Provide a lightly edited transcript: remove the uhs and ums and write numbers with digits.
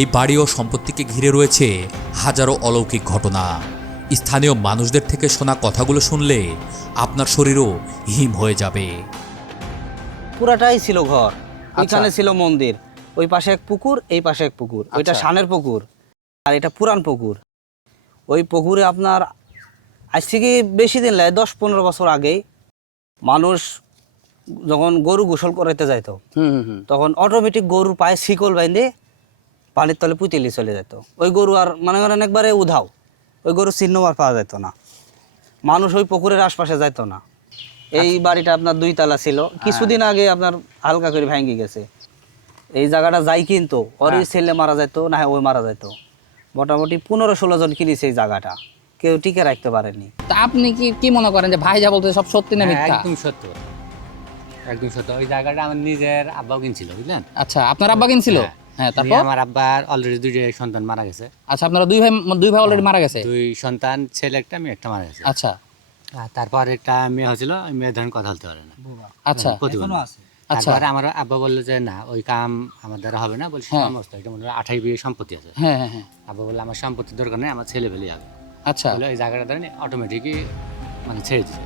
এই বাড়ি ও সম্পত্তিকে ঘিরে রয়েছে হাজারো অলৌকিক ঘটনা। স্থানীয় মানুষদের থেকে শোনা কথাগুলো শুনলে আপনার শরীরও হিম হয়ে যাবে। পুরাটাই ছিল ঘর, ওইখানে ছিল মন্দির, ওই পাশে এক পুকুর, এই পাশে এক পুকুর, ওইটা শানের পুকুর আর এটা পুরান পুকুর। ওই পুকুরে আপনার আজ থেকে বেশি দিন লাগে 10-15 বছর আগেই মানুষ যখন গরু গোসল করাইতে যাইতো তখন অটোমেটিক গরুর পায়ে শিকল বাইন্ধে পানির তলে পুঁতিলি চলে যেত। ওই গরু আর মনে করেন একবারে উধাও, ওই গরু চিহ্ন আর পাওয়া যেত না। মানুষ ওই পুকুরের আশপাশে যাইত না। এই বাড়িটা আপনার 2 তলা ছিল, কিছুদিন আগে আপনার হালকা করে ভাঙ্গি গেছে। এই জায়গাটা যাই কিন্তু ওর ছেলে মারা যেত না, ওই মারা যেত। মোটামুটি 15-16 জন কিনেছে এই জায়গাটা, কেউ টিকে রাখতে পারেনি। তা আপনি কি মনে করেন যে ভাই যা বলতে সব সত্যি না মিথ্যা? একদম সত্য, একদম সত্য। ওই জায়গাটা আমার নিজের আব্বাও কিনছিল, বুঝলেন? আচ্ছা, আপনার আব্বা কিনছিল? হ্যাঁ, তারপর আমার আব্বার অলরেডি 2 সন্তান মারা গেছে। আচ্ছা, আপনারা দুই ভাই অলরেডি মারা গেছে? 2 সন্তান, ছেলে একটা মেয়ে একটা মারা গেছে। আচ্ছা আর তারপর একটা মেয়ে হয়েছিল, ওই মেয়ে ধরেন কথা বলতে পারে না, আচ্ছা প্রতিবন্ধী। আচ্ছা। তারপরে আমার আব্বা বললো যে না, ওই কাম আমার দ্বারা হবে না। বলছি সমস্ত এটা মনে হয় 28 বিঘে সম্পত্তি আছে। হ্যাঁ হ্যাঁ হ্যাঁ। আব্বা বললো আমার সম্পত্তির দরকার নেই, আমার ছেলে পেলেই হবে। আচ্ছা বলে এই জায়গাটা ধরেন অটোমেটিকই মানে ছেড়ে দিচ্ছে।